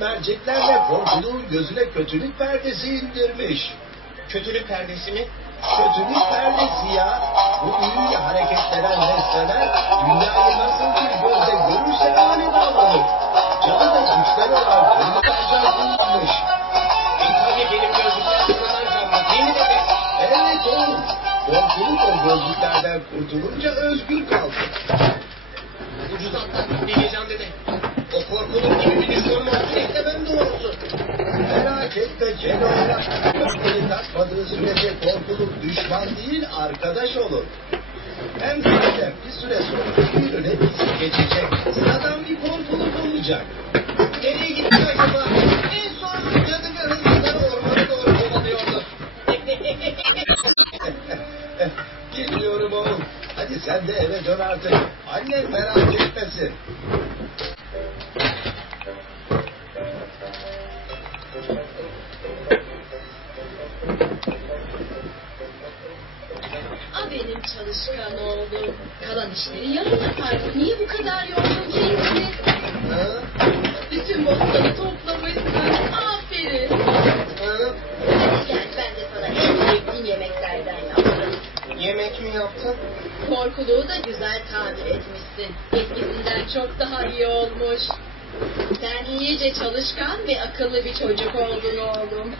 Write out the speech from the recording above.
merceklerle korkuluğun gözüne kötülük perdesi indirmiş. Kötülük perdesi mi? Kötülük perdesi ya. Bu büyüyle hareketlenen nesneler dünyayı nasıl bir gözle görürse öyle davranır. Canı da güçleri olan kırmızılardan kullanmış. E tabii benim gözlükler sonradan canlı değil mi dede? Evet oğlum. Korkuluk o gözlüklerden kurtulunca özgür kaldı. Ucuz atlattık Bilgecan dede. Merak etme Keloğlan. Gözleri takmadığı sürece korkuluk düşman değil arkadaş olur. Hem zaten bir süre sonra büyüğüne bizi geçecek. Sıradan bir korkuluk olacak. Nereye gitti acaba? En son cadı ve hırsızları ormana doğru kovalıyordu. Geliyorum oğlum. Hadi sen de eve dön artık. Annen merak etmesin. Çalışkan oğlum. Kalan işleri yarın yaparsın. Niye bu kadar yoğun kendini? Ha? Bütün bostanı toplamışsın. Aferin. Ha? Gel ben de sana en sevdiğim yemeklerden yaptım. Yemek mi yaptın? Korkuluğu da güzel tamir etmişsin. Eskisinden çok daha iyi olmuş. Sen iyice çalışkan ve akıllı bir çocuk oldun oğlum.